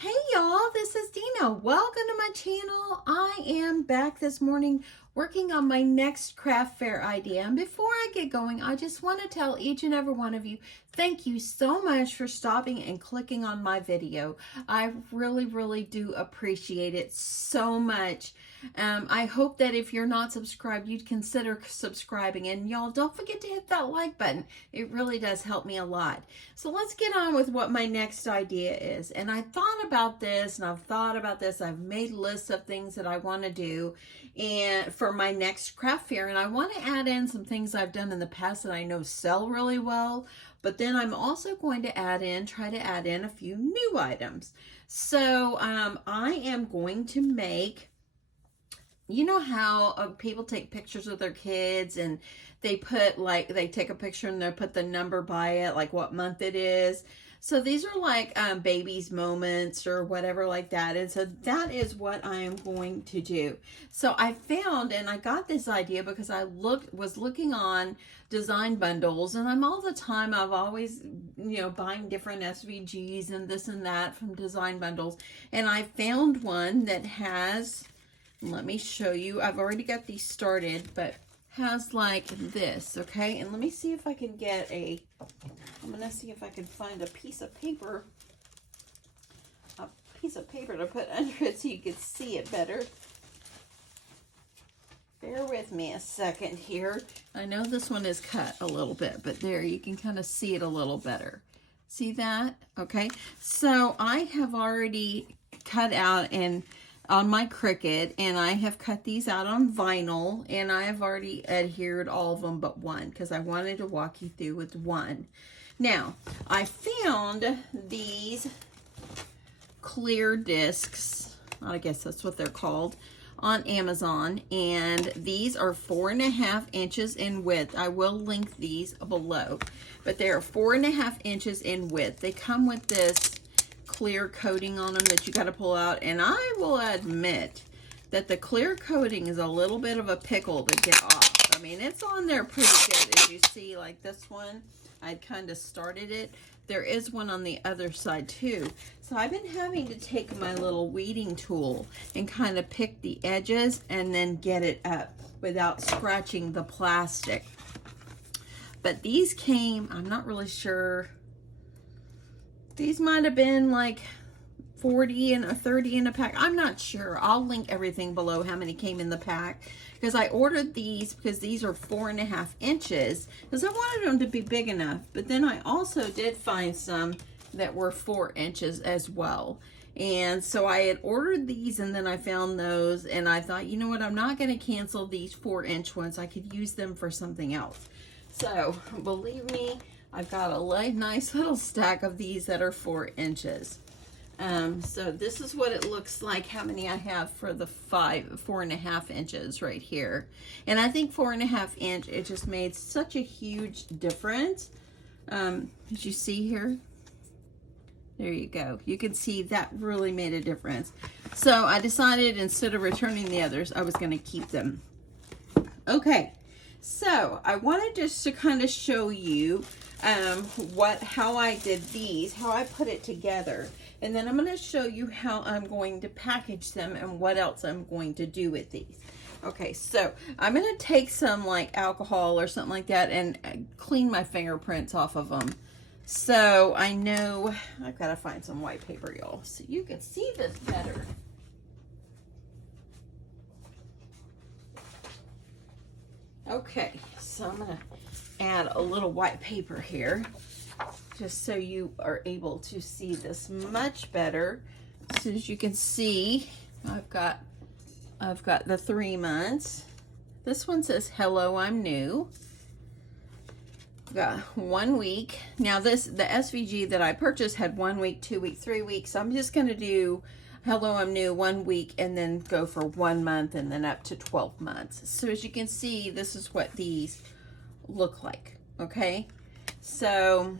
Hey y'all, this is Deanna. Welcome to my channel. I am back this morning working on my next craft fair idea. And before I get going, I just want to tell each and every one of you, thank you so much for stopping and clicking on my video. I really do appreciate it so much. I hope that if you're not subscribed, you'd consider subscribing. And y'all, don't forget to hit that like button. It really does help me a lot. So let's get on with what my next idea is. And I thought about this and I've thought about this. I've made lists of things that I want to do and for my next craft fair. And I want to add in some things I've done in the past that I know sell really well. But then I'm also going to try to add in a few new items. So I am going to make, you know how people take pictures of their kids and they put they take a picture and they put the number by it, like what month it is. So these are like baby's moments or whatever like that. And so that is what I am going to do. So I found, and I got this idea because I was looking on design bundles, and I've always, buying different SVGs and this and that from design bundles. And I found one that has, let me show you. I've already got these started, but has like this, okay? And let me see if I can get I'm gonna see if I can find a piece of paper to put under it so you can see it better. Bear with me a second here. I know this one is cut a little bit, but there you can kind of see it a little better. See that? Okay, so I have already cut out and on my Cricut, and I have cut these out on vinyl, and I have already adhered all of them but one because I wanted to walk you through with one. Now, I found these clear discs, I guess that's what they're called, on Amazon, and these are 4.5 inches in width. I will link these below, but they are 4.5 inches in width. They come with this clear coating on them that you got to pull out, and I will admit that the clear coating is a little bit of a pickle to get off. I mean, it's on there pretty good. As you see, like this one, I'd kind of started it. There is one on the other side too. So I've been having to take my little weeding tool and kind of pick the edges and then get it up without scratching the plastic. But these came, I'm not really sure, these might have been like 40 and a 30 in a pack. I'm not sure. I'll link everything below how many came in the pack, because I ordered these because these are 4.5 inches because I wanted them to be big enough. But then I also did find some that were 4 inches as well. And so I had ordered these, and then I found those, and I thought, you know what, I'm not going to cancel these 4-inch ones. I could use them for something else. So believe me, I've got a nice little stack of these that are 4 inches. So this is what it looks like, how many I have for the 4.5 inches right here. And I think 4.5 inch, it just made such a huge difference. As you see here, there you go. You can see that really made a difference. So I decided instead of returning the others, I was going to keep them. Okay, so I wanted just to kind of show you how I did these, how I put it together. And then I'm going to show you how I'm going to package them and what else I'm going to do with these. Okay, so I'm going to take some like alcohol or something like that and clean my fingerprints off of them. So I know I've got to find some white paper, y'all, so you can see this better. Okay, so I'm going to add a little white paper here, just so you are able to see this much better. So as you can see, I've got the 3 months. This one says, hello, I'm new. I've got 1 week. Now the SVG that I purchased had 1 week, 2 weeks, 3 weeks. So I'm just going to do hello, I'm new 1 week and then go for 1 month and then up to 12 months. So as you can see, this is what these look like. Okay. So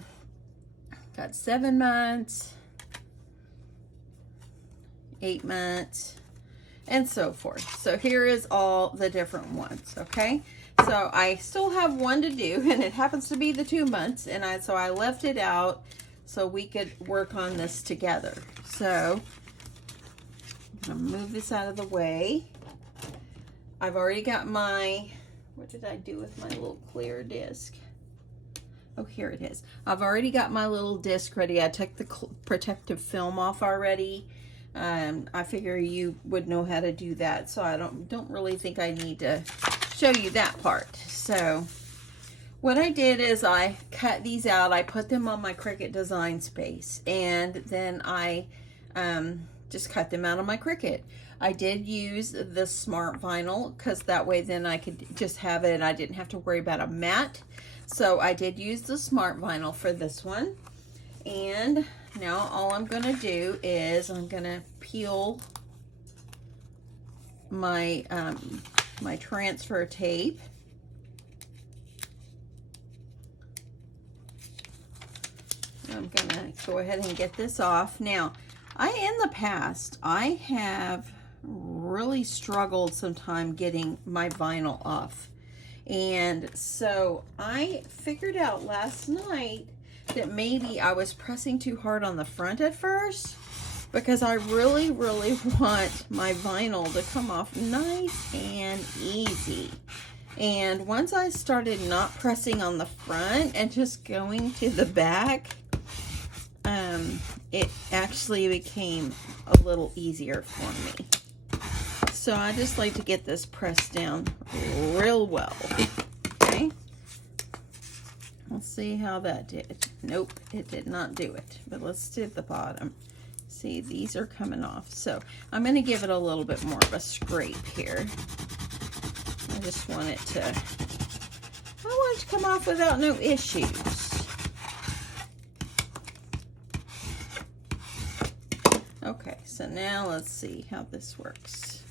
got 7 months, 8 months, and so forth. So here is all the different ones, okay? So I still have one to do, and it happens to be the 2 months, and so I left it out so we could work on this together. So I'm gonna move this out of the way. I've already got my, what did I do with my little clear disc? Oh, here it is. I've already got my little disc ready. I took the protective film off already. I figure you would know how to do that, so I don't really think I need to show you that part. So what I did is I cut these out. I put them on my Cricut design space, and then I just cut them out on my Cricut. I did use the smart vinyl because that way then I could just have it. I didn't have to worry about a mat. So I did use the smart vinyl for this one. And now all I'm going to do is I'm going to peel my my transfer tape. I'm going to go ahead and get this off. Now, in the past, I have really struggled sometime getting my vinyl off. And so I figured out last night that maybe I was pressing too hard on the front at first, because I really want my vinyl to come off nice and easy. And once I started not pressing on the front and just going to the back, it actually became a little easier for me. So I just like to get this pressed down real well. Okay. Let's see how that did. Nope, it did not do it. But let's do the bottom. See, these are coming off. So I'm going to give it a little bit more of a scrape here. I just want it to come off without no issues. Okay, so now let's see how this works.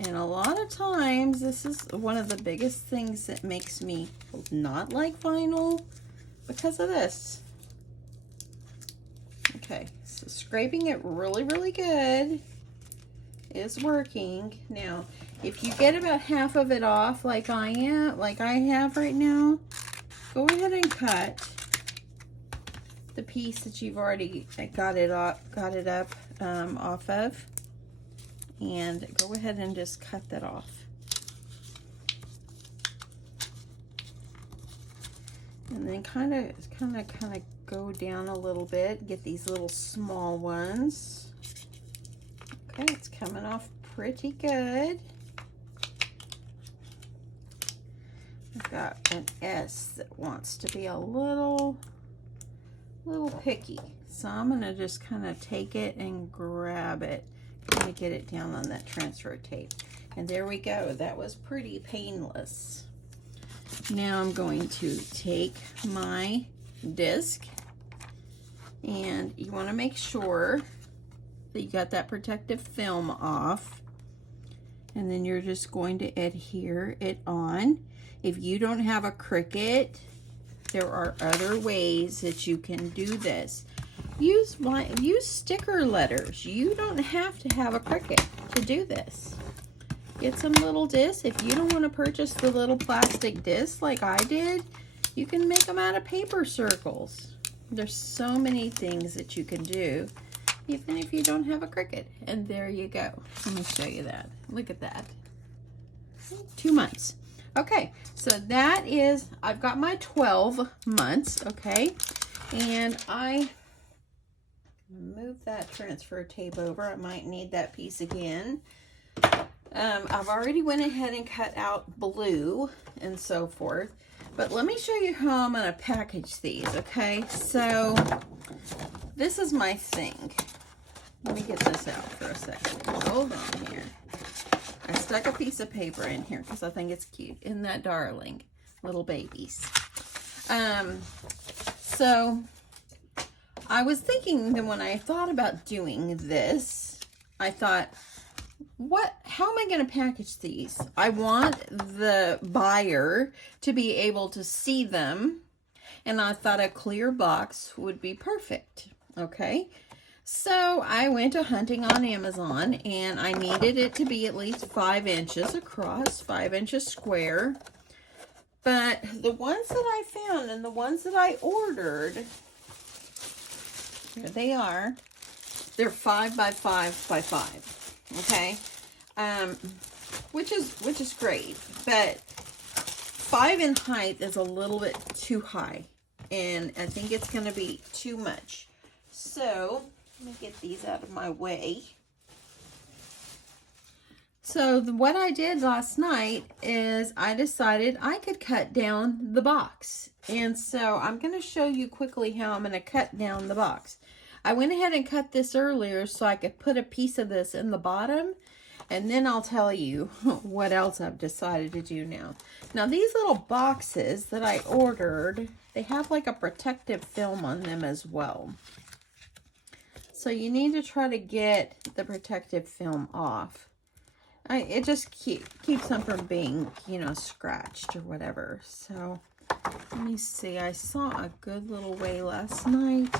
And a lot of times, this is one of the biggest things that makes me not like vinyl because of this. Okay, so scraping it really good is working. Now, if you get about half of it off like I have right now, go ahead and cut the piece that you've already got it up off of, and go ahead and just cut that off. And then kind of go down a little bit, get these little small ones. Okay, it's coming off pretty good. I've got an S that wants to be a little picky, so I'm gonna just kind of take it and grab it, kind of get it down on that transfer tape, and there we go. That was pretty painless. Now I'm going to take my disc, and you want to make sure that you got that protective film off, and then you're just going to adhere it on. If you don't have a Cricut, there are other ways that you can do this. Use sticker letters. You don't have to have a Cricut to do this. Get some little discs. If you don't want to purchase the little plastic discs like I did, you can make them out of paper circles. There's so many things that you can do, even if you don't have a Cricut. And there you go. Let me show you that. Look at that. 2 months. Okay, so that is, I've got my 12 months, okay, and I move that transfer tape over. I might need that piece again. I've already went ahead and cut out blue and so forth, but let me show you how I'm going to package these, okay? So this is my thing. Let me get this out for a second. Hold on here. I stuck a piece of paper in here because I think it's cute. Isn't that darling? Little babies. So I was thinking that when I thought about doing this, I thought, how am I going to package these? I want the buyer to be able to see them, and I thought a clear box would be perfect. Okay. So I went hunting on Amazon, and I needed it to be at least 5 inches across, 5 inches square. But the ones that I found and the ones that I ordered, here they are. They're 5 by 5 by 5. Okay, which is great. But 5 in height is a little bit too high, and I think it's going to be too much. So let me get these out of my way. So what I did last night is I decided I could cut down the box. And so I'm going to show you quickly how I'm going to cut down the box. I went ahead and cut this earlier so I could put a piece of this in the bottom. And then I'll tell you what else I've decided to do now. Now these little boxes that I ordered, they have like a protective film on them as well. So you need to try to get the protective film off. It just keeps them from being, you know, scratched or whatever. So let me see. I saw a good little way last night.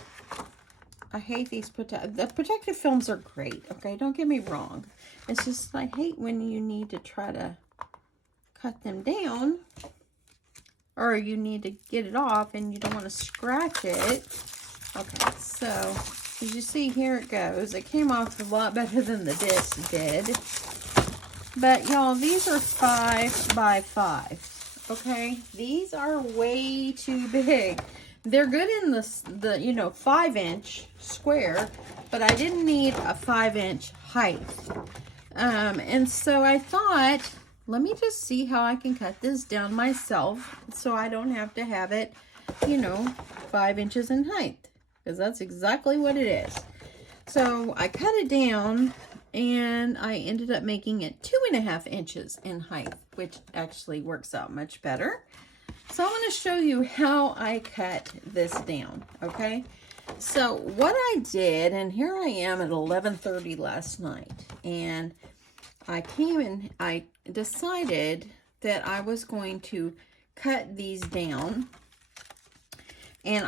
I hate these the protective films are great. Okay, don't get me wrong. It's just I hate when you need to try to cut them down, or you need to get it off and you don't want to scratch it. Okay, so as you see, here it goes. It came off a lot better than the disc did. But y'all, these are 5 by 5. Okay, these are way too big. They're good in the you know, 5-inch square, but I didn't need a 5-inch height. And so I thought, let me just see how I can cut this down myself so I don't have to have it, you know, 5 inches in height, because that's exactly what it is. So I cut it down, and I ended up making it 2.5 inches in height, which actually works out much better. So I'm going to show you how I cut this down, okay? So what I did, and here I am at 11:30 last night, and I came and I decided that I was going to cut these down. And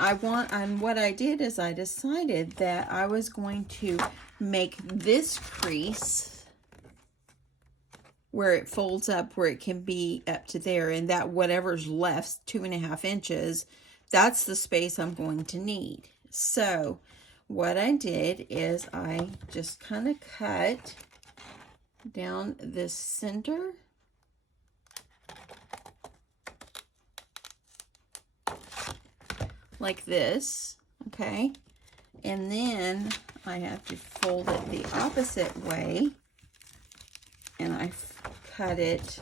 what I did is I decided that I was going to make this crease where it folds up, where it can be up to there, and that whatever's left, 2.5 inches, that's the space I'm going to need. So what I did is I just kind of cut down this center. Like this, okay? And then I have to fold it the opposite way, and I cut it,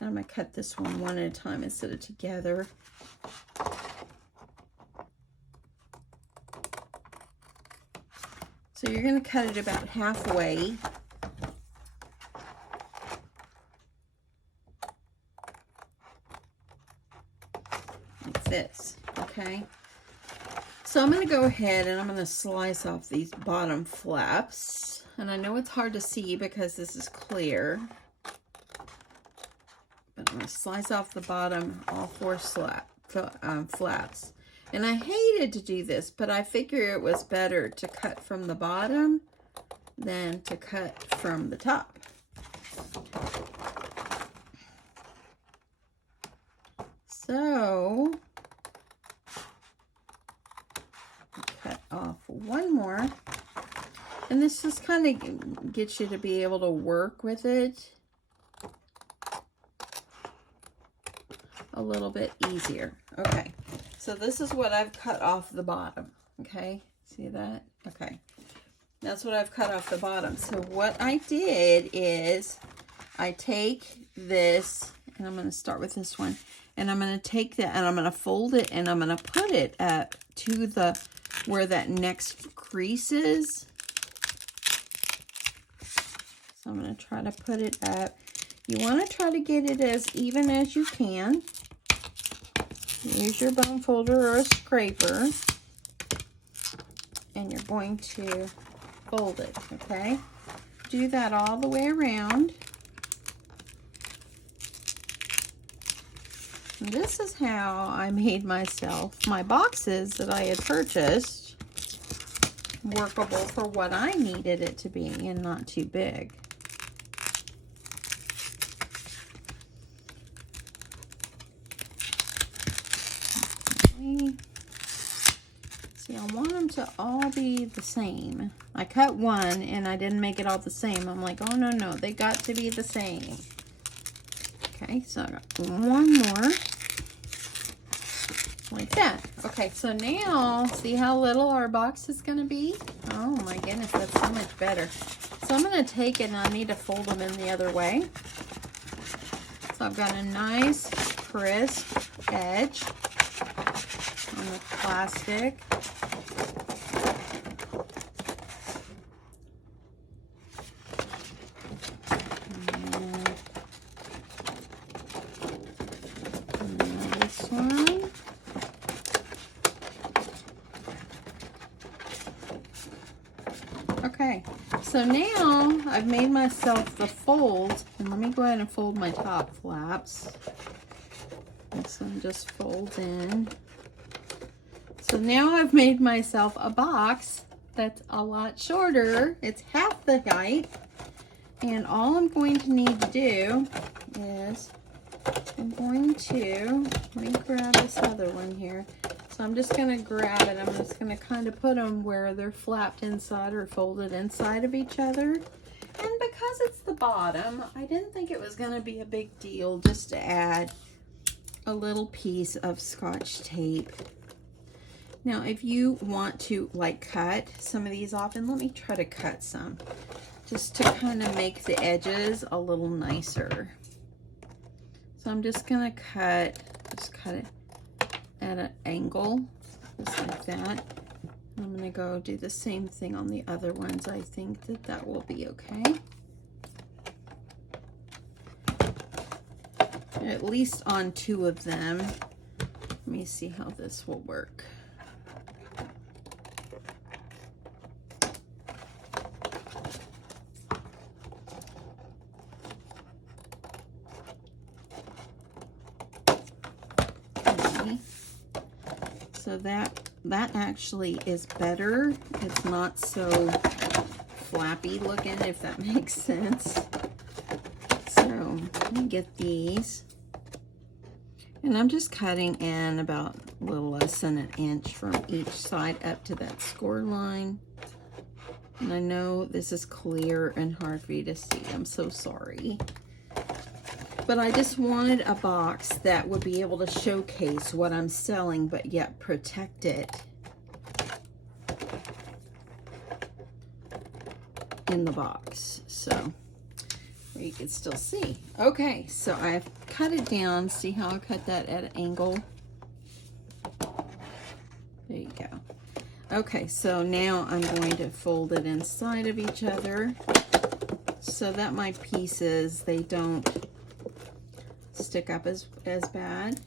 and I'm going to cut this one at a time instead of together. So you're going to cut it about halfway. Like this, okay? So I'm going to go ahead and I'm going to slice off these bottom flaps. And I know it's hard to see because this is clear. But I'm going to slice off the bottom, all 4 flaps. And I hated to do this, but I figure it was better to cut from the bottom than to cut from the top. So cut off one more, and this just kind of gets you to be able to work with it a little bit easier. Okay, so this is what I've cut off the bottom. Okay, see that? Okay, that's what I've cut off the bottom. So what I did is I take this, and I'm going to start with this one, and I'm going to take that and I'm going to fold it, and I'm going to put it up to the where that next crease is. So I'm going to try to put it up. You want to try to get it as even as you can. Use your bone folder or a scraper, and you're going to fold it, okay? Do that all the way around. This is how I made myself my boxes that I had purchased workable for what I needed it to be and not too big. See, I want them to all be the same. I cut one and I didn't make it all the same. I'm like, oh no, they got to be the same. Okay, so I got one more. Like that. Okay, so now, see how little our box is going to be? Oh my goodness, that's so much better. So I'm going to take it and I need to fold them in the other way. So I've got a nice crisp edge on the plastic. And this one. Okay, so now I've made myself the fold, and let me go ahead and fold my top flaps. This one just folds in. So now I've made myself a box that's a lot shorter. It's half the height, and all I'm going to need to do is let me grab this other one here. So I'm just going to grab it. I'm just going to kind of put them where they're flapped inside or folded inside of each other. And because it's the bottom, I didn't think it was going to be a big deal just to add a little piece of Scotch tape. Now, if you want to like cut some of these off, and let me try to cut some just to kind of make the edges a little nicer. So I'm just going to cut it at an angle, just like that. I'm going to go do the same thing on the other ones. I think that will be okay. At least on two of them. Let me see how this will work. So that actually is better. It's not so flappy looking, if that makes sense. So let me get these. And I'm just cutting in about a little less than an inch from each side up to that score line. And I know this is clear and hard for you to see. I'm so sorry. But I just wanted a box that would be able to showcase what I'm selling, but yet protect it in the box. So you can still see. Okay, so I've cut it down. See how I cut that at an angle? There you go. Okay, so now I'm going to fold it inside of each other so that my pieces, they don't stick up as bad.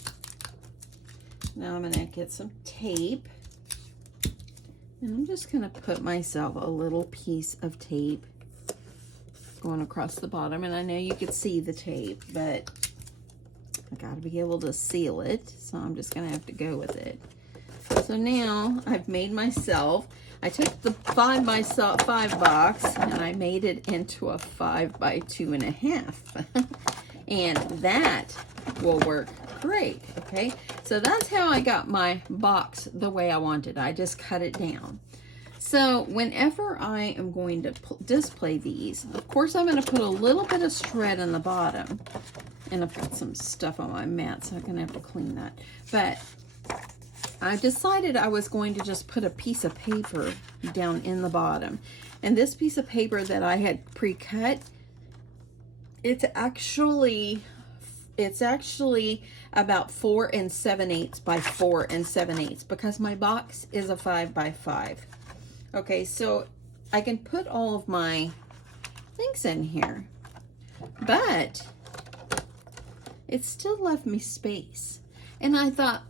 Now I'm going to get some tape, and I'm just going to put myself a little piece of tape going across the bottom. And I know you could see the tape, but I got to be able to seal it, so I'm just going to have to go with it. So now I've made myself, I took the 5 by 5 box and I made it into a 5 by 2.5. And that will work great. Okay, so that's how I got my box the way I wanted. I just cut it down. So whenever I am going to display these, of course I'm going to put a little bit of shred in the bottom. And I've got some stuff on my mat, so I'm going to have to clean that. But I decided I was going to just put a piece of paper down in the bottom. And this piece of paper that I had pre-cut, it's actually about 4 7/8 by 4 7/8 because my box is a 5 by 5. Okay, so I can put all of my things in here, but it still left me space. And I thought,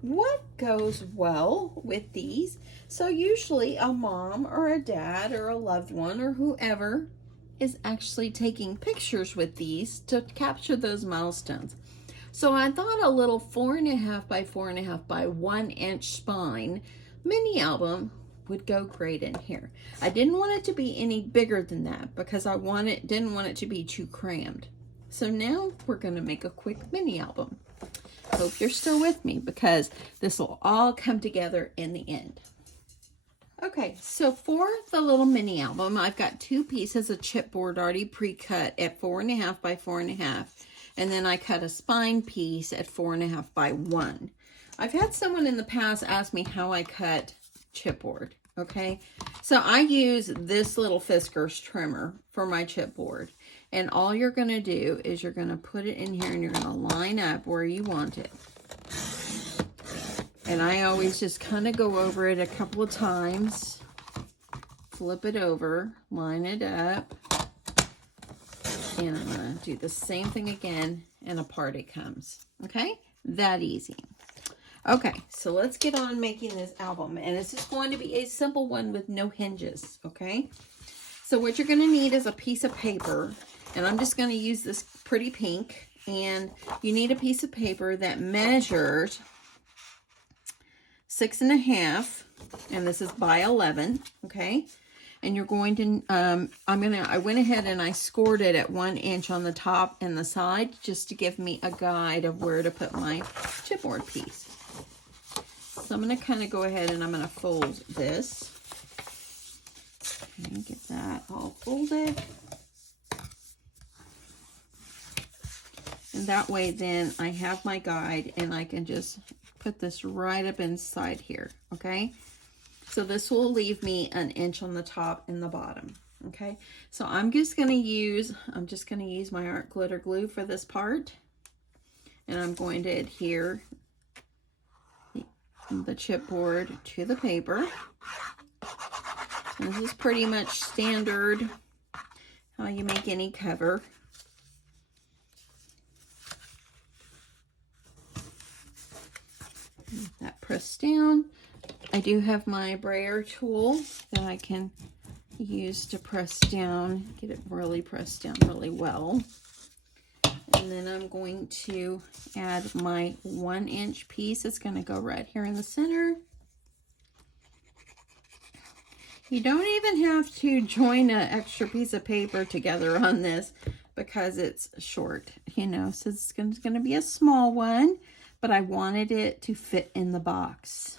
what goes well with these? So usually a mom or a dad or a loved one or whoever is actually taking pictures with these to capture those milestones. So I thought a little 4.5 by 4.5 by 1 inch spine mini album would go great in here. I didn't want it to be any bigger than that because I didn't want it to be too crammed. So now we're going to make a quick mini album. hope you're still with me because this will all come together in the end. Okay, so for the little mini album, I've got 2 pieces of chipboard already pre-cut at 4.5 by 4.5. And then I cut a spine piece at 4.5 by 1. I've had someone in the past ask me how I cut chipboard. Okay, so I use this little Fiskars trimmer for my chipboard. And all you're going to do is you're going to put it in here and you're going to line up where you want it. And I always just kind of go over it a couple of times. Flip it over, line it up. And I'm going to do the same thing again, and apart it comes. Okay? That easy. Okay, so let's get on making this album. And it's just going to be a simple one with no hinges. Okay? So what you're going to need is a piece of paper. And I'm just going to use this pretty pink. And you need a piece of paper that measures 6.5. And this is by 11. Okay? And you're going to, I went ahead and I scored it at 1 inch on the top and the side just to give me a guide of where to put my chipboard piece. So I'm going to kind of go ahead and I'm going to fold this. Okay, get that all folded. And that way then I have my guide and I can just put this right up inside here, okay? So this will leave me 1 inch on the top and the bottom, okay? So I'm just going to use my art glitter glue for this part. And I'm going to adhere the chipboard to the paper. And this is pretty much standard how you make any cover. That pressed down. I do have my brayer tool that I can use to press down, get it really pressed down really well. And then I'm going to add my 1 inch piece. It's going to go right here in the center. You don't even have to join an extra piece of paper together on this because it's short, you know, so it's going to be a small one, but I wanted it to fit in the box.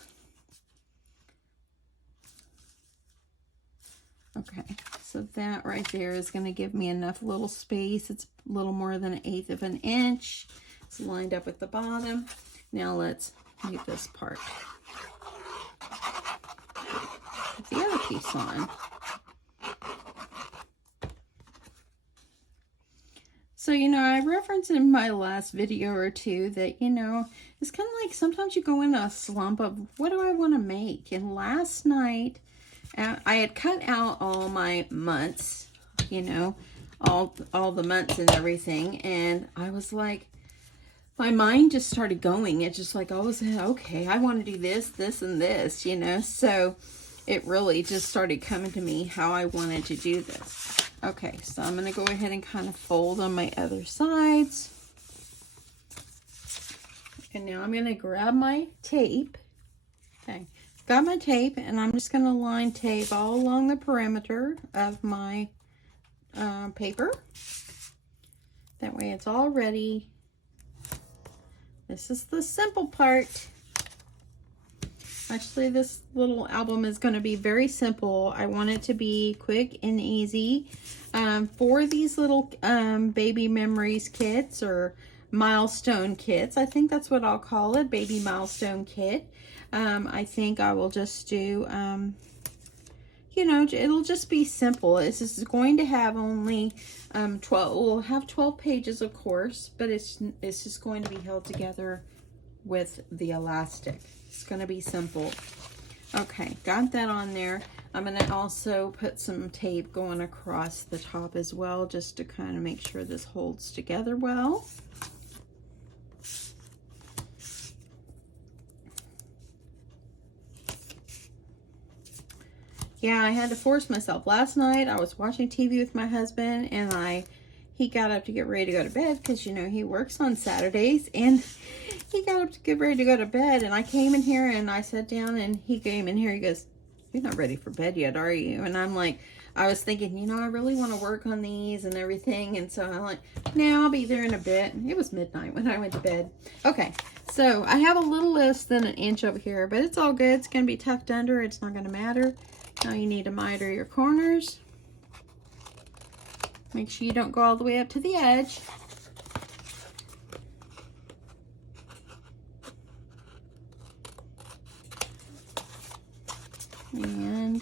Okay, so that right there is going to give me enough little space. It's a little more than 1/8 of an inch. It's lined up with the bottom. Now let's move this part. Put the other piece on. So, you know, I referenced in my last video or two that, you know, it's kind of like sometimes you go in a slump of what do I want to make? And last night, I had cut out all my months, you know, all the months and everything. And I was like, my mind just started going. It's just like, oh, okay, I want to do this, this, and this, you know. So it really just started coming to me how I wanted to do this. Okay, so I'm going to go ahead and kind of fold on my other sides. And now I'm going to grab my tape. Okay. Got my tape, and I'm just going to line tape all along the perimeter of my paper. That way it's all ready. This is the simple part. Actually, this little album is going to be very simple. I want it to be quick and easy. For these little baby memories kits or milestone kits, I think that's what I'll call it, baby milestone kit. I think I will just do, you know, it'll just be simple. This is going to have only 12, we'll have 12 pages, of course, but it's just going to be held together with the elastic. It's going to be simple. Okay, got that on there. I'm going to also put some tape going across the top as well, just to kind of make sure this holds together well. Yeah, I had to force myself. Last night, I was watching TV with my husband, and he got up to get ready to go to bed because, you know, he works on Saturdays, and he got up to get ready to go to bed, and I came in here, and I sat down, and he came in here, he goes, "You're not ready for bed yet, are you?" And I'm like, I was thinking, you know, I really want to work on these and everything. And so I'm like, no, I'll be there in a bit. It was midnight when I went to bed. Okay, so I have a little less than an inch over here, but it's all good. It's going to be tucked under. It's not going to matter. Now you need to miter your corners. Make sure you don't go all the way up to the edge. And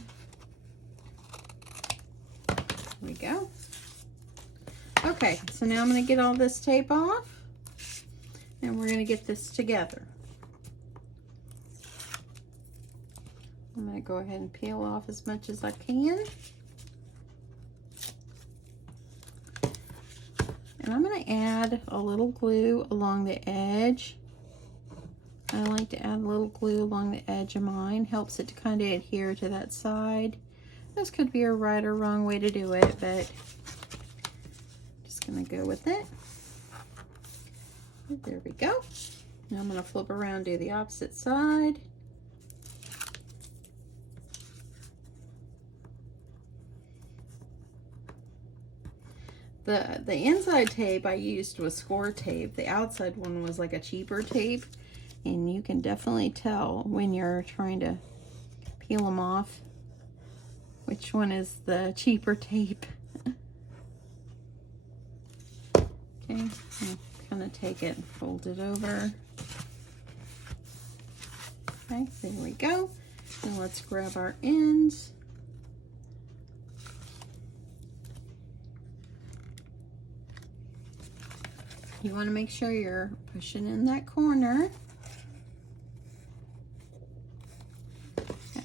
there we go. Okay, so now I'm going to get all this tape off, and we're going to get this together. I'm going to go ahead and peel off as much as I can. And I'm going to add a little glue along the edge. I like to add a little glue along the edge of mine. Helps it to kind of adhere to that side. This could be a right or wrong way to do it, but just going to go with it. There we go. Now I'm going to flip around, do the opposite side. The inside tape I used was score tape. The outside one was like a cheaper tape. And you can definitely tell when you're trying to peel them off which one is the cheaper tape. Okay, I'm gonna take it and fold it over. Okay, there we go. Now let's grab our ends. You want to make sure you're pushing in that corner.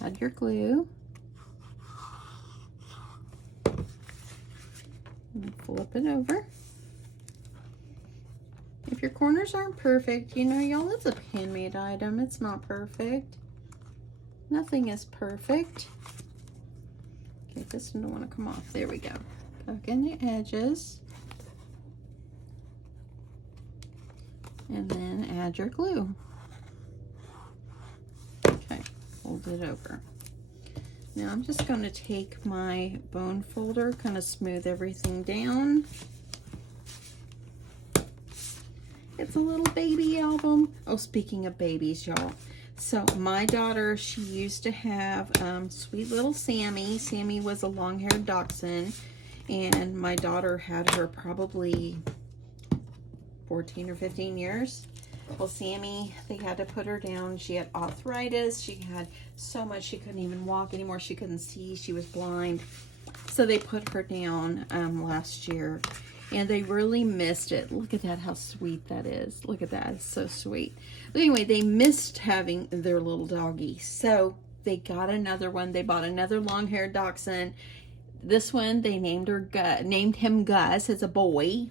Add your glue. And flip it over. If your corners aren't perfect, you know, y'all, it's a handmade item. It's not perfect. Nothing is perfect. Okay, this one don't want to come off. There we go. Poke in the edges. And then add your glue. Okay, fold it over. Now I'm just going to take my bone folder, kind of smooth everything down. It's a little baby album. Oh, speaking of babies, y'all. So my daughter, she used to have sweet little Sammy. Sammy was a long-haired dachshund, and my daughter had her probably 14 or 15 years. Well, Sammy, they had to put her down. She had arthritis. She had so much she couldn't even walk anymore. She couldn't see. She was blind. So they put her down last year, and they really missed it. Look at that, how sweet that is. Look at that, it's so sweet. But anyway, they missed having their little doggy. So they got another one. They bought another long-haired dachshund. This one, they named him Gus. It's a boy.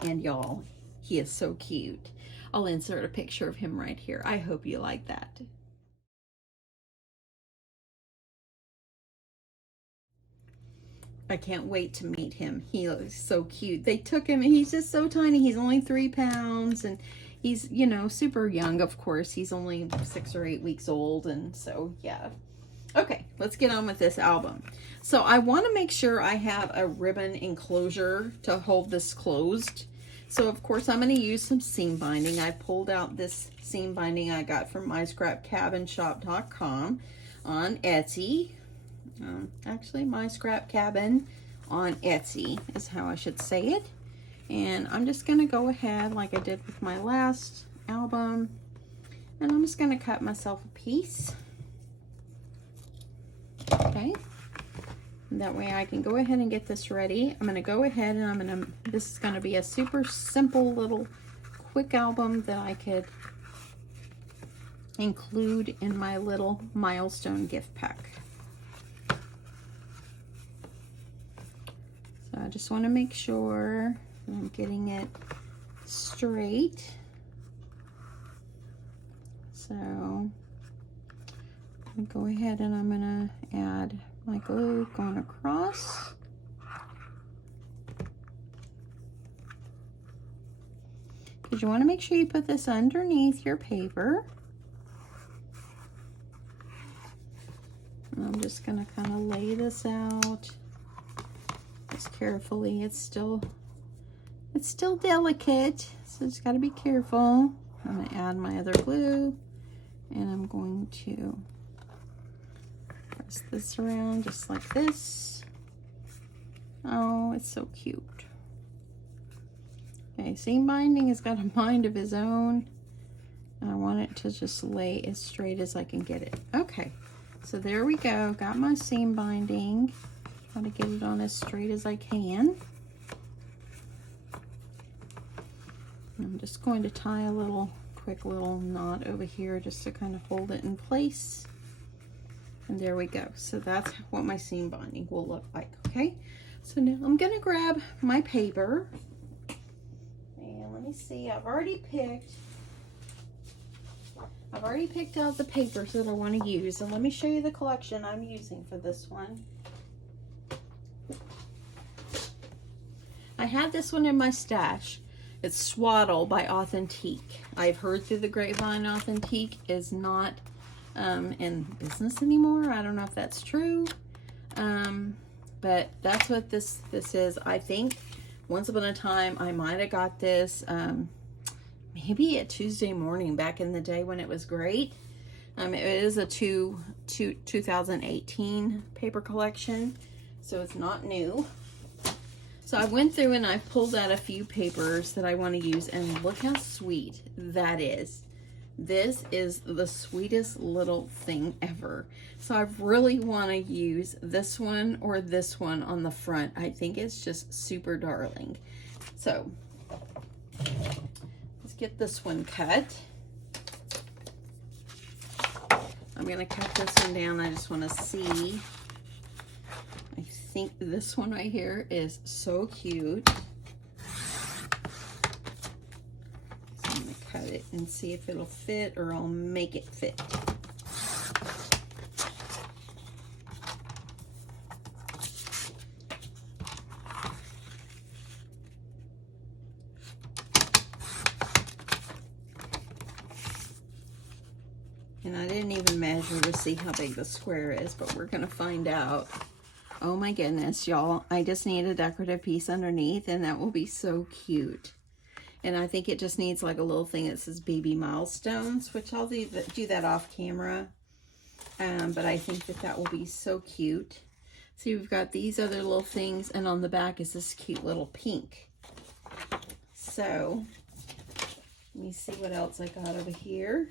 And y'all, he is so cute. I'll insert a picture of him right here. I hope you like that. I can't wait to meet him. He looks so cute. They took him, and he's just so tiny. He's only 3 pounds, and he's, you know, super young, of course. He's only 6 or 8 weeks old, and so, yeah. Okay, let's get on with this album. So I want to make sure I have a ribbon enclosure to hold this closed. So of course I'm going to use some seam binding. I pulled out this seam binding I got from myscrapcabinshop.com on Etsy. Actually, My Scrap Cabin on Etsy is how I should say it. And I'm just going to go ahead like I did with my last album. And I'm just going to cut myself a piece. Okay. That way I can go ahead and get this ready. I'm going to go ahead and this is going to be a super simple little quick album that I could include in my little milestone gift pack. So I just want to make sure I'm getting it straight. So I'm going to go ahead and I'm going to add my glue going across. Because you want to make sure you put this underneath your paper. I'm just gonna kind of lay this out just carefully. It's still delicate, so just got to be careful. I'm going to add my other glue, and I'm going to press this around just like this. Oh, it's so cute. Okay, seam binding has got a mind of his own. I want it to just lay as straight as I can get it. Okay, so there we go. Got my seam binding. Try to get it on as straight as I can. I'm just going to tie a quick little knot over here just to kind of hold it in place. And there we go. So that's what my seam binding will look like, okay? So now I'm gonna grab my paper. And let me see, I've already picked out the papers that I want to use. And let me show you the collection I'm using for this one. I had this one in my stash. It's Swaddle by Authentique. I've heard through the grapevine Authentique is not in business anymore. I don't know if that's true, but that's what this is. I think once upon a time I might have got this maybe a Tuesday morning back in the day when it was great. It is a 2018 paper collection, so it's not new. So I went through and I pulled out a few papers that I want to use, and look how sweet that is. This is the sweetest little thing ever. So I really want to use this one or this one on the front. I think it's just super darling. So let's get this one cut. I'm going to cut this one down. I just want to see. I think this one right here is so cute. So I'm going to cut it and see if it'll fit, or I'll make it fit. And I didn't even measure to see how big the square is, but we're going to find out. Oh my goodness, y'all. I just need a decorative piece underneath, and that will be so cute. And I think it just needs like a little thing that says baby milestones, which I'll do that off camera. But I think that will be so cute. See, we've got these other little things, and on the back is this cute little pink. So, let me see what else I got over here.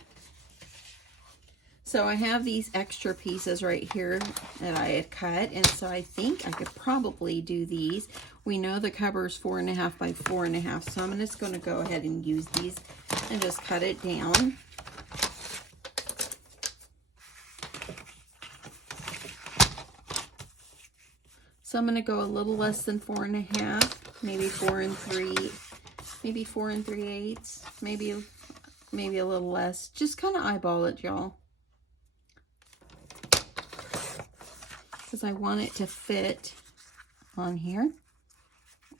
So I have these extra pieces right here that I had cut, and so I think I could probably do these. We know the cover is 4.5 by 4.5, so I'm just going to go ahead and use these and just cut it down. So I'm going to go a little less than 4.5, maybe 4 3/8, maybe a little less. Just kind of eyeball it, y'all. Because I want it to fit on here,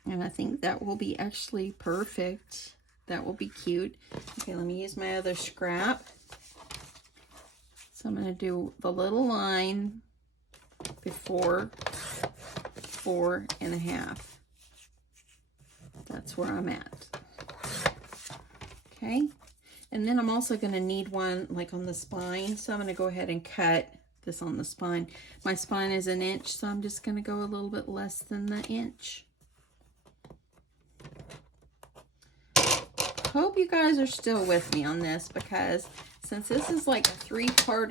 and I think that will be actually perfect. That will be cute. Okay, let me use my other scrap. So I'm going to do the little line before 4.5. That's where I'm at. Okay, and then I'm also going to need one like on the spine, so I'm going to go ahead and cut this on the spine. My spine is 1 inch, so I'm just going to go a little bit less than the inch. Hope you guys are still with me on this, because since this is like a three-part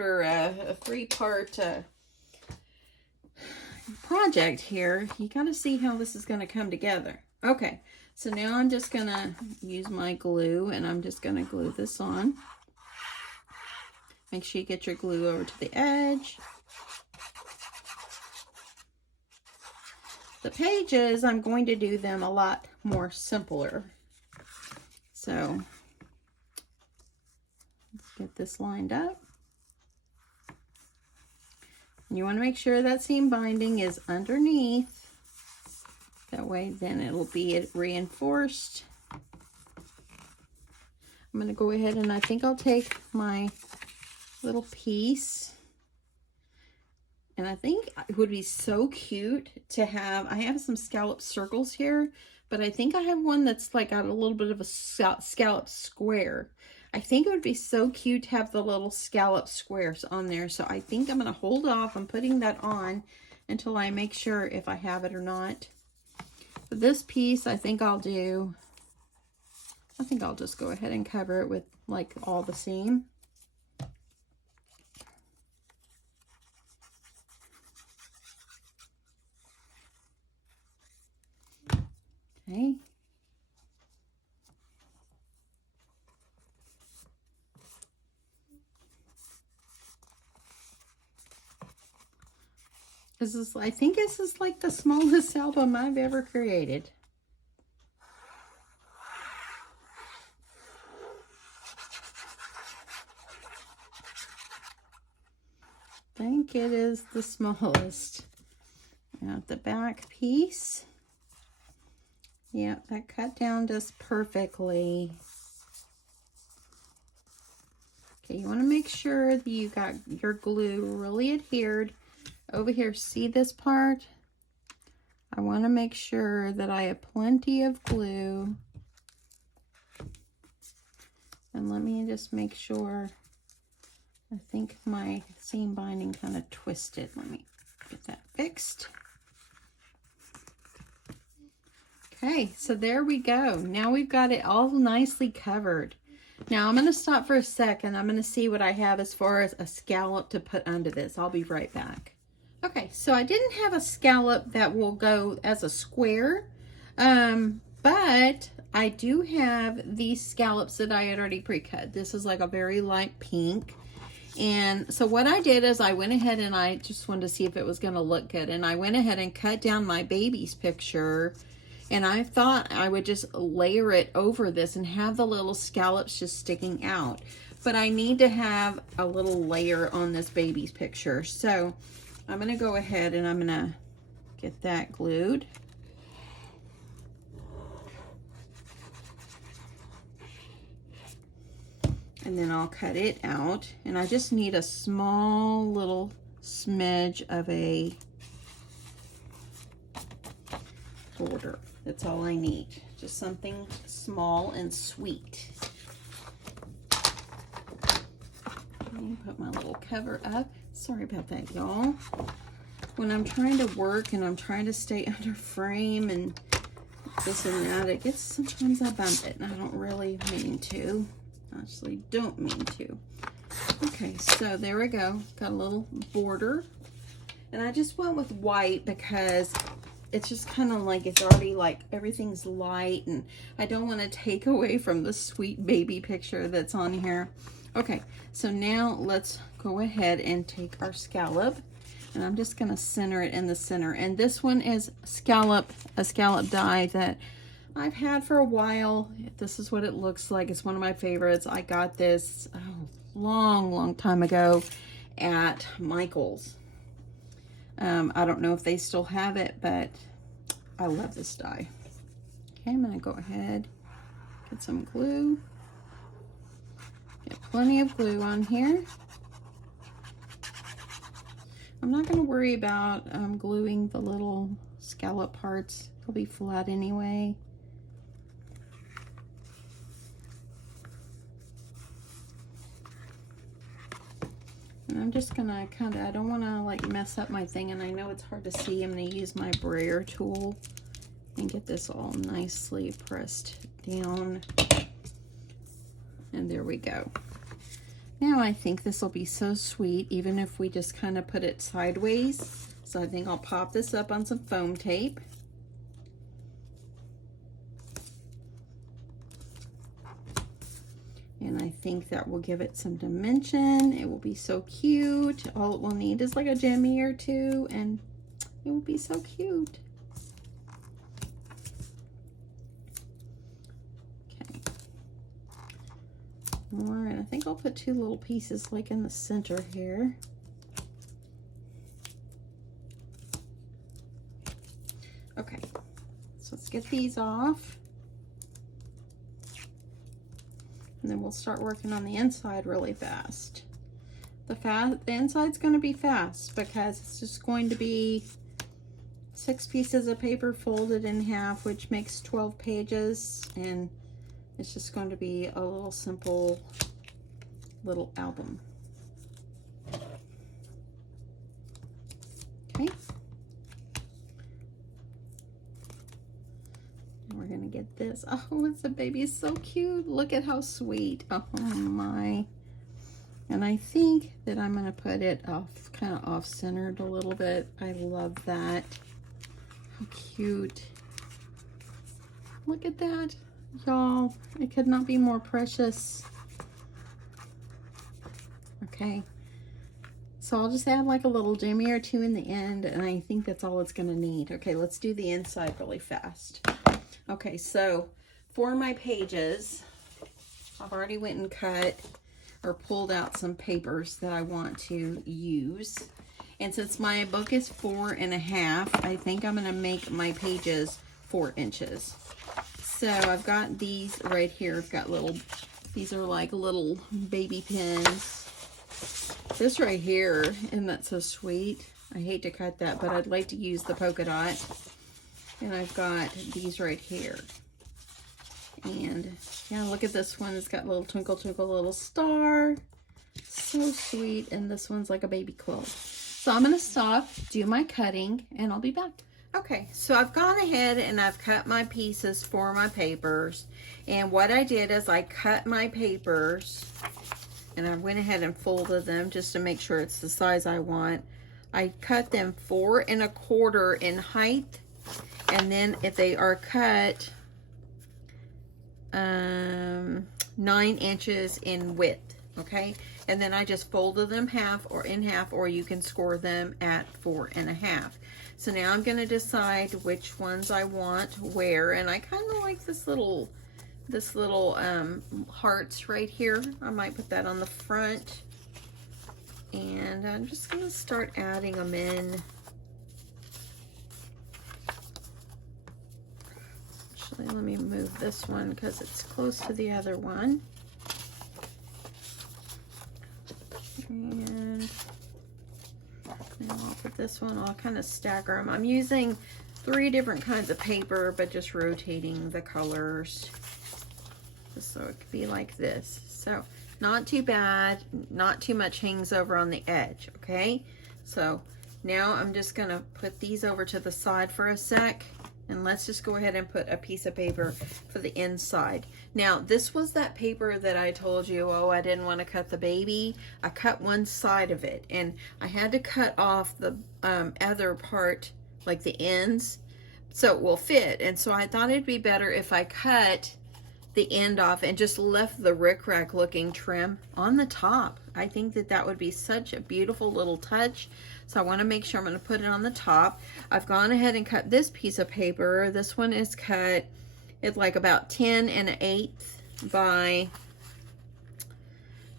project here, you got to see how this is going to come together. Okay, so now I'm just going to use my glue, and I'm just going to glue this on. Make sure you get your glue over to the edge. The pages, I'm going to do them a lot more simpler. So, let's get this lined up. And you want to make sure that seam binding is underneath. That way then it'll be reinforced. I'm going to go ahead and I think I'll take my little piece, And I think it would be so cute to have, I have some scallop circles here, but I think I have one that's like got a little bit of a scallop square. I think it would be so cute to have the little scallop squares on there. So I think I'm going to hold off on putting that on until I make sure if I have it or not. But this piece, I think I'll just go ahead and cover it with like all the seam. Okay. I think this is like the smallest album I've ever created. I think it is the smallest. Now the back piece. Yep, that cut down just perfectly. Okay, you want to make sure that you got your glue really adhered. Over here, see this part? I want to make sure that I have plenty of glue. And let me just make sure. I think my seam binding kind of twisted. Let me get that fixed. Okay, so there we go. Now we've got it all nicely covered. Now I'm going to stop for a second. I'm going to see what I have as far as a scallop to put under this. I'll be right back. Okay, so I didn't have a scallop that will go as a square, but I do have these scallops that I had already pre-cut. This is like a very light pink. And so what I did is I went ahead and I just wanted to see if it was going to look good. And I went ahead and cut down my baby's picture. And I thought I would just layer it over this and have the little scallops just sticking out. But I need to have a little layer on this baby's picture. So I'm going to go ahead and I'm going to get that glued. And then I'll cut it out. And I just need a small little smidge of a border. That's all I need. Just something small and sweet. Let me put my little cover up. Sorry about that, y'all. When I'm trying to work and I'm trying to stay under frame and this and that, it gets, sometimes I bump it and I don't really mean to. Actually don't mean to. Okay, so there we go. Got a little border. And I just went with white because it's just kind of like, it's already like everything's light and I don't want to take away from the sweet baby picture that's on here. Okay, so now let's go ahead and take our scallop and I'm just going to center it in the center. And this one is a scallop die that I've had for a while. This is what it looks like. It's one of my favorites. I got this long time ago at Michael's. I don't know if they still have it, but I love this die. Okay, I'm going to go ahead, get some glue. Get plenty of glue on here. I'm not going to worry about gluing the little scallop parts. They'll be flat anyway. And I'm just gonna I don't want to like mess up my thing, and I know it's hard to see. I'm gonna use my brayer tool and get this all nicely pressed down. And there we go. Now I think this will be so sweet, even if we just kind of put it sideways. So I think I'll pop this up on some foam tape. And I think that will give it some dimension. It will be so cute. All it will need is like a jemmy or two, and it will be so cute. Okay. All right, I think I'll put two little pieces like in the center here. Okay, so let's get these off. And then we'll start working on the inside really fast. The inside's going to be fast because it's just going to be 6 pieces of paper folded in half, which makes 12 pages, and it's just going to be a little simple little album. Okay. We're gonna get this. Oh, it's a baby. It's so cute. Look at how sweet. Oh my. And I think that I'm gonna put it off, kind of off-centered a little bit. I love that. How cute. Look at that, y'all. It could not be more precious. Okay. So I'll just add like a little jimmy or two in the end, and I think that's all it's gonna need. Okay, let's do the inside really fast. Okay, so for my pages, I've already went and cut or pulled out some papers that I want to use. And since my book is 4.5, I think I'm gonna make my pages 4 inches. So I've got these right here. I've got little, these are like little baby pins. This right here, isn't that so sweet? I hate to cut that, but I'd like to use the polka dot. And I've got these right here. And yeah, look at this one. It's got a little twinkle twinkle little star. So sweet. And this one's like a baby quilt. So I'm going to stop, do my cutting, and I'll be back. Okay, so I've gone ahead and I've cut my pieces for my papers. And what I did is I cut my papers and I went ahead and folded them just to make sure it's the size I want. I cut them 4 1/4 in height. And then if they are cut 9 inches in width, okay? And then I just folded them in half, or you can score them at 4.5. So now I'm gonna decide which ones I want where, and I kind of like this little hearts right here. I might put that on the front, and I'm just gonna start adding them in. Actually, let me move this one because it's close to the other one. And I'll put this one, I'll kind of stagger them. I'm using 3 different kinds of paper, but just rotating the colors. Just so it could be like this. So, not too bad, not too much hangs over on the edge, okay? So, now I'm just gonna put these over to the side for a sec. And let's just go ahead and put a piece of paper for the inside. Now, this was that paper that I told you, oh, I didn't want to cut the baby. I cut one side of it, and I had to cut off the other part, like the ends, so it will fit. And so I thought it'd be better if I cut the end off and just left the rickrack looking trim on the top. I think that that would be such a beautiful little touch. So I want to make sure I'm going to put it on the top. I've gone ahead and cut this piece of paper. This one is cut, it's like about 10 1/8 by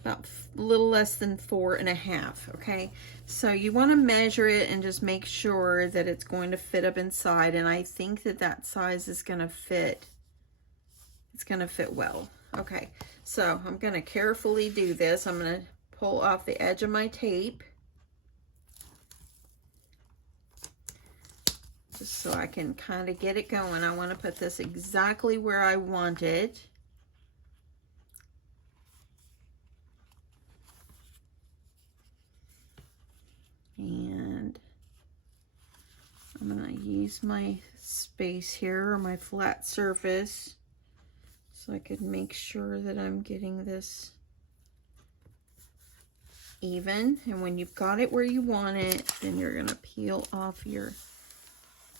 about a little less than 4.5, okay? So you want to measure it and just make sure that it's going to fit up inside, and I think that that size is going to fit. It's going to fit well. Okay, so I'm going to carefully do this. I'm going to pull off the edge of my tape, just so I can kind of get it going. I want to put this exactly where I want it. And I'm going to use my space here, or my flat surface, so I could make sure that I'm getting this even. And when you've got it where you want it, then you're going to peel off your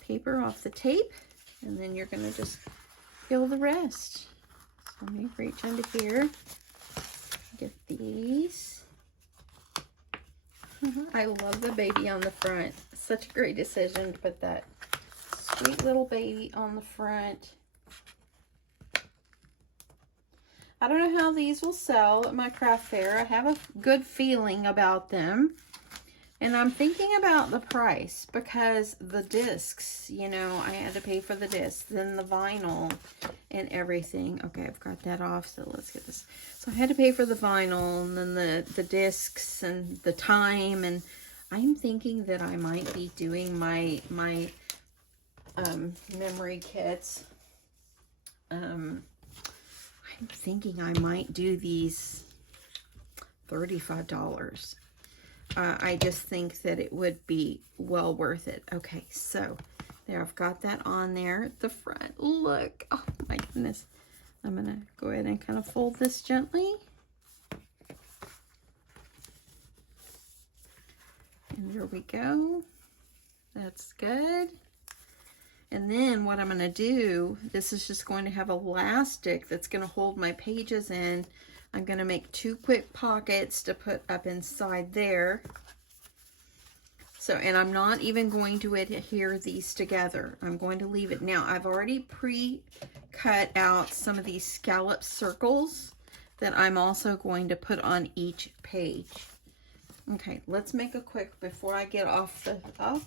paper off the tape, and then you're going to just peel the rest. So let me reach under here, get these. I love the baby on the front. Such a great decision to put that sweet little baby on the front. I don't know how these will sell at my craft fair. I have a good feeling about them. And I'm thinking about the price because the discs, you know, I had to pay for the discs, then the vinyl and everything. Okay, I've got that off, so let's get this. So I had to pay for the vinyl and then the discs and the time, and I'm thinking that I might be doing my memory kits. I'm thinking I might do these $35. I just think that it would be well worth it. Okay, so there, I've got that on there at the front. Look, oh my goodness. I'm gonna go ahead and kind of fold this gently. And there we go. That's good. And then what I'm gonna do, this is just going to have elastic that's gonna hold my pages in. I'm going to make 2 quick pockets to put up inside there. So, and I'm not even going to adhere these together. I'm going to leave it. Now, I've already pre-cut out some of these scallop circles that I'm also going to put on each page. Okay, let's make a quick, before I get off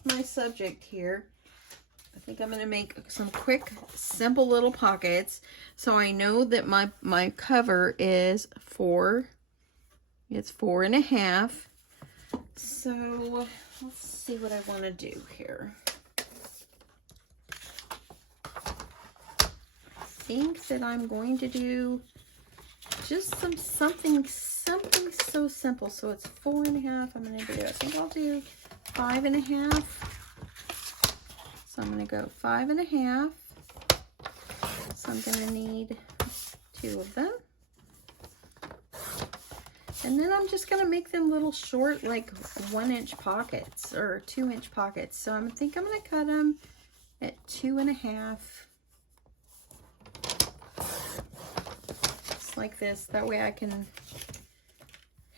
my subject here. I think I'm going to make some quick, simple little pockets. So I know that my cover is 4. It's 4.5. So let's see what I want to do here. I think that I'm going to do just something so simple. So it's 4.5. I'm going to do, I think I'll do 5.5. So I'm going to go 5.5. So I'm going to need 2 of them. And then I'm just going to make them little short, like 1-inch pockets or 2-inch pockets. So I think I'm going to cut them at 2.5. Just like this. That way I can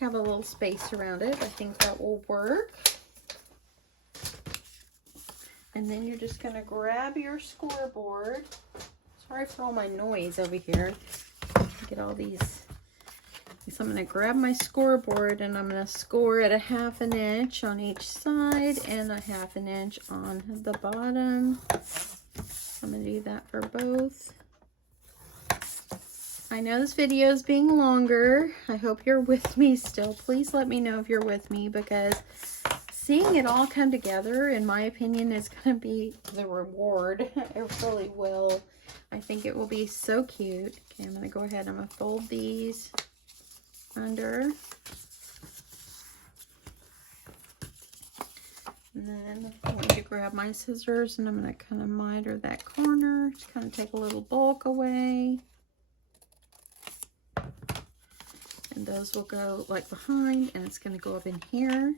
have a little space around it. I think that will work. And then you're just going to grab your scoreboard. Sorry for all my noise over here. Get all these. So I'm going to grab my scoreboard and I'm going to score at 1/2 inch on each side and 1/2 inch on the bottom. I'm going to do that for both. I know this video is being longer. I hope you're with me still. Please let me know if you're with me, because seeing it all come together, in my opinion, is going to be the reward. It really will. I think it will be so cute. Okay, I'm going to go ahead and I'm going to fold these under. And then I'm going to grab my scissors and I'm going to kind of miter that corner. Just kind of take a little bulk away. And those will go like behind, and it's going to go up in here.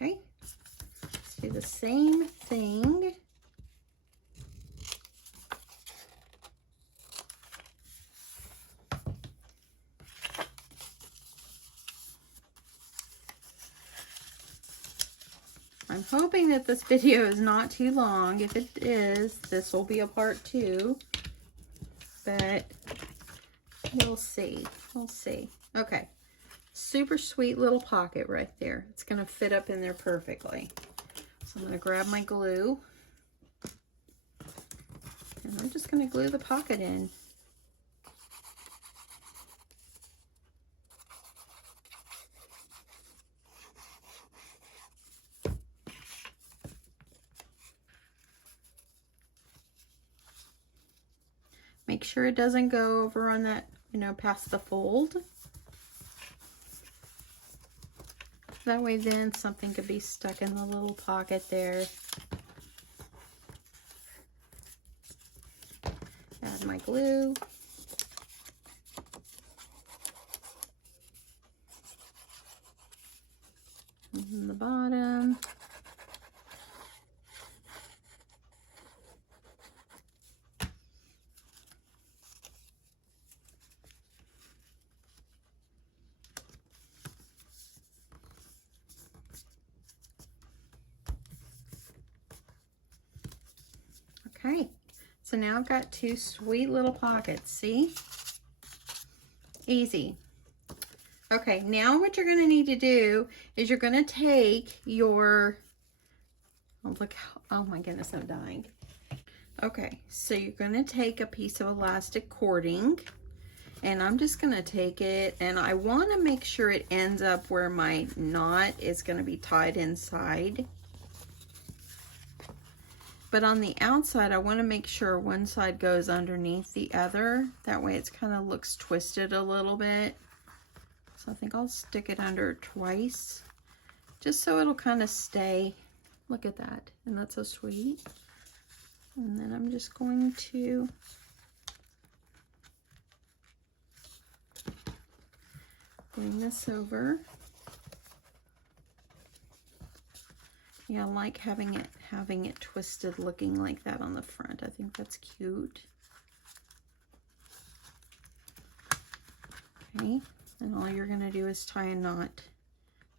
Okay, let's do the same thing. I'm hoping that this video is not too long. If it is, this will be a part 2, but we'll see. We'll see. Okay. Super sweet little pocket right there. It's going to fit up in there perfectly. So I'm going to grab my glue. And I'm just going to glue the pocket in. Make sure it doesn't go over on that, you know, past the fold. That way then something could be stuck in the little pocket there. Add my glue. And the bottom. Okay, So now I've got two sweet little pockets, see? Easy. Okay, now what you're gonna need to do is you're gonna take your, oh look how, oh my goodness, I'm dying. Okay, so you're gonna take a piece of elastic cording, and I'm just gonna take it, and I wanna make sure it ends up where my knot is gonna be tied inside. But on the outside, I wanna make sure one side goes underneath the other. That way it's kind of looks twisted a little bit. So I think I'll stick it under twice, just so it'll kind of stay. Look at that, and that's so sweet. And then I'm just going to bring this over. Yeah, I like having it twisted looking like that on the front. I think that's cute. Okay, and all you're gonna do is tie a knot.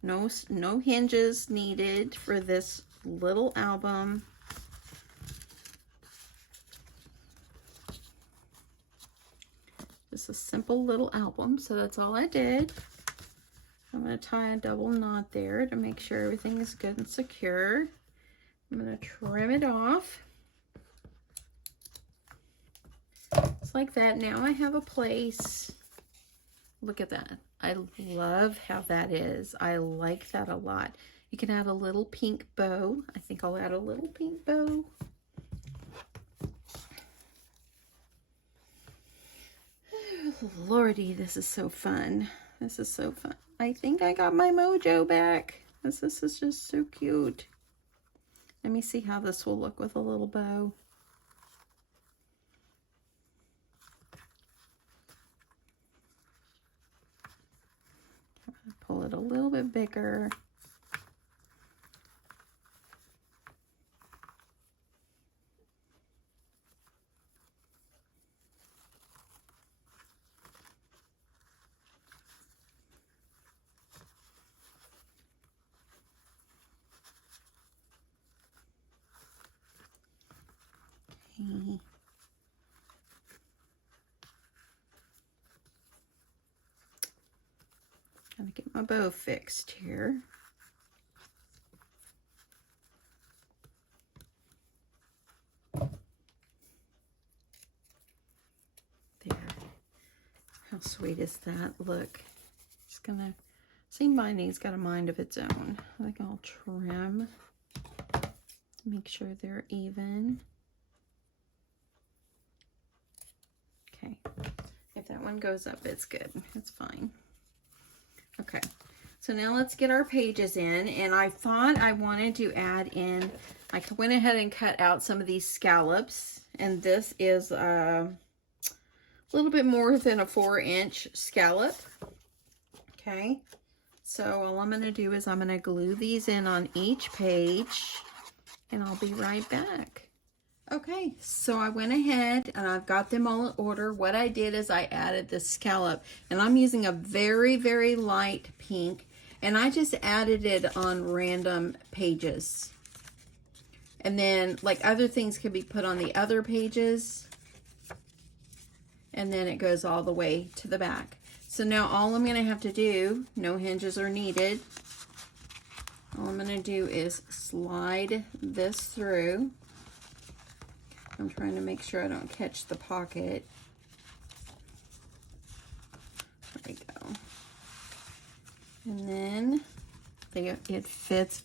No hinges needed for this little album. Just a simple little album, so that's all I did. I'm going to tie a double knot there to make sure everything is good and secure. I'm going to trim it off. Just like that. Now I have a place. Look at that. I love how that is. I like that a lot. You can add a little pink bow. I think I'll add a little pink bow. Lordy, this is so fun. This is so fun. I think I got my mojo back. This is just so cute. Let me see how this will look with a little bow. Pull it a little bit bigger. Okay. Gotta get my bow fixed here. There. How sweet is that? Look. Just gonna see, binding's got a mind of its own. I think I'll trim. Make sure they're even. Okay. If that one goes up, it's good. It's fine. Okay, so now let's get our pages in, and I thought I wanted to add in, I went ahead and cut out some of these scallops, and this is a little bit more than a 4-inch scallop. Okay, so all I'm going to do is I'm going to glue these in on each page, and I'll be right back. Okay, so I went ahead and I've got them all in order. What I did is I added the scallop, and I'm using a very, very light pink, and I just added it on random pages. And then like other things can be put on the other pages, and then it goes all the way to the back. So now all I'm gonna have to do, no hinges are needed. All I'm gonna do is slide this through. I'm trying to make sure I don't catch the pocket. There we go. And then it fits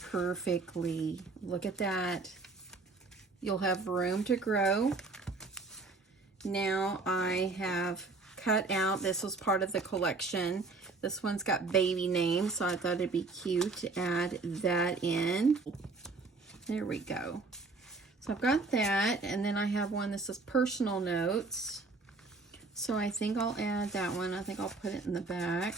perfectly. Look at that. You'll have room to grow. Now I have cut out, this was part of the collection. This one's got baby names, so I thought it'd be cute to add that in. There we go. So I've got that, and then I have one that says personal notes. So I think I'll add that one. I think I'll put it in the back.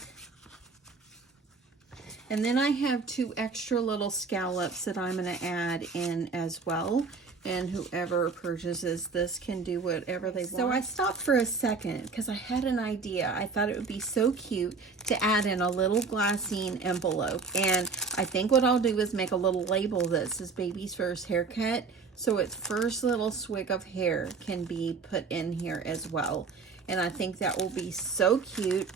And then I have 2 extra little scallops that I'm going to add in as well. And whoever purchases this can do whatever they want. So I stopped for a second because I had an idea. I thought it would be so cute to add in a little glassine envelope. And I think what I'll do is make a little label that says baby's first haircut. So its first little swig of hair can be put in here as well. And I think that will be so cute.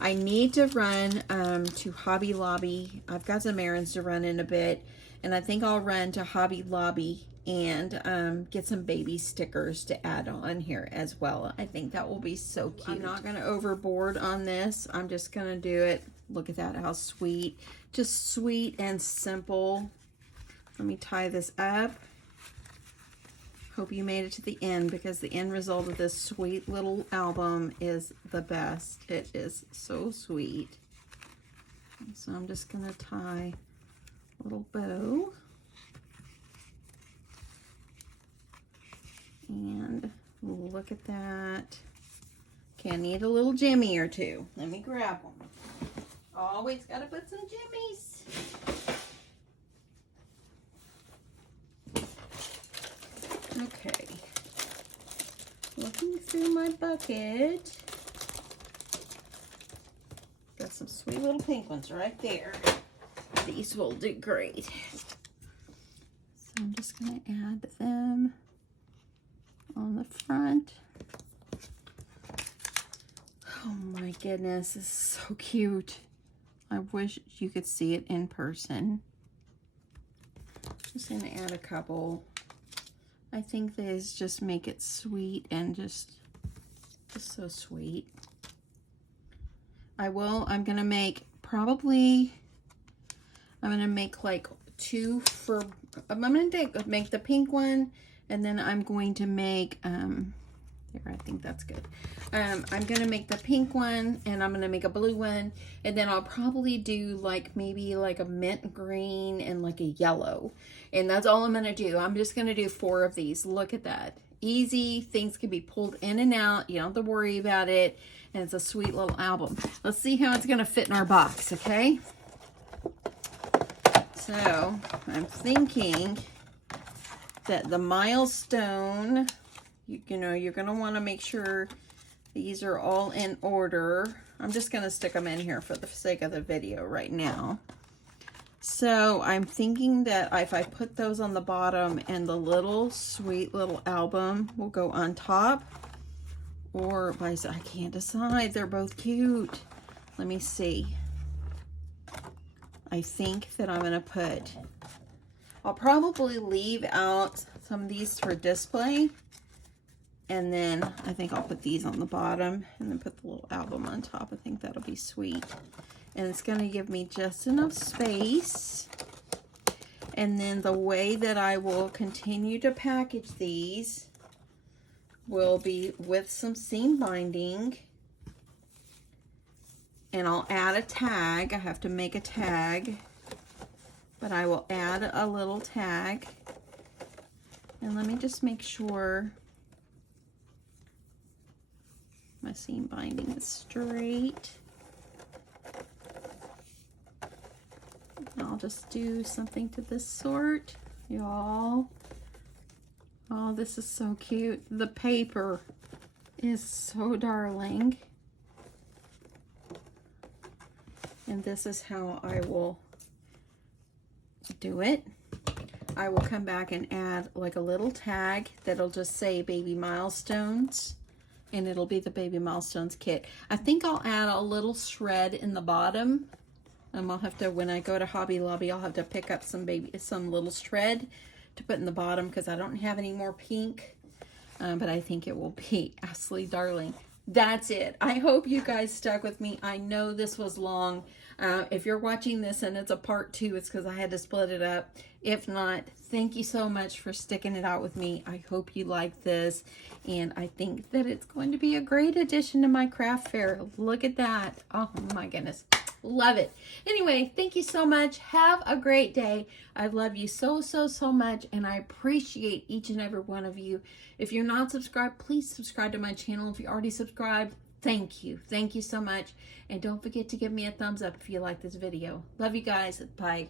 I need to run to Hobby Lobby. I've got some errands to run in a bit. And I think I'll run to Hobby Lobby and get some baby stickers to add on here as well. I think that will be so cute. I'm not going to overboard on this. I'm just going to do it. Look at that, how sweet. Just sweet and simple. Let me tie this up. Hope you made it to the end, because the end result of this sweet little album is the best. It is so sweet. So I'm just going to tie a little bow. And look at that. Okay, I need a little jimmy or two. Let me grab them. Always got to put some jimmies. Okay. Looking through my bucket. Got some sweet little pink ones right there. These will do great. So I'm just going to add them on the front. Oh my goodness, this is so cute. I wish you could see it in person. Just gonna add a couple. I think these just make it sweet and just so sweet. I'm gonna make like two for, I'm gonna make the pink one. And then I'm going to make, there, I think that's good. I'm going to make the pink one, and I'm going to make a blue one. And then I'll probably do like maybe like a mint green and like a yellow. And that's all I'm going to do. I'm just going to do 4 of these. Look at that. Easy. Things can be pulled in and out. You don't have to worry about it. And it's a sweet little album. Let's see how it's going to fit in our box, okay? So I'm thinking that the Milestone, you know, you're going to want to make sure these are all in order. I'm just going to stick them in here for the sake of the video right now. So I'm thinking that if I put those on the bottom and the little sweet little album will go on top, or I can't decide. They're both cute. Let me see. I think that I'm going to put, I'll probably leave out some of these for display, and then I think I'll put these on the bottom and then put the little album on top. I think that'll be sweet, and it's going to give me just enough space. And then the way that I will continue to package these will be with some seam binding, and I'll add a tag. I have to make a tag, but I will add a little tag. And let me just make sure my seam binding is straight. I'll just do something to this sort, y'all. Oh, this is so cute. The paper is so darling. And this is how I will do it. I will come back and add like a little tag that'll just say Baby Milestones, and it'll be the Baby Milestones kit. I think I'll add a little shred in the bottom. I'll have to, when I go to Hobby Lobby, I'll have to pick up some little shred to put in the bottom, because I don't have any more pink. But I think it will be absolutely darling. That's it. I hope you guys stuck with me. I know this was long. If you're watching this and it's a part 2, it's because I had to split it up. If not, thank you so much for sticking it out with me. I hope you like this, and I think that it's going to be a great addition to my craft fair. Look at that. Oh my goodness. Love it. Anyway, thank you so much. Have a great day. I love you so, so, so much, and I appreciate each and every one of you. If you're not subscribed, please subscribe to my channel. If you already subscribed, thank you. Thank you so much. And don't forget to give me a thumbs up if you like this video. Love you guys. Bye.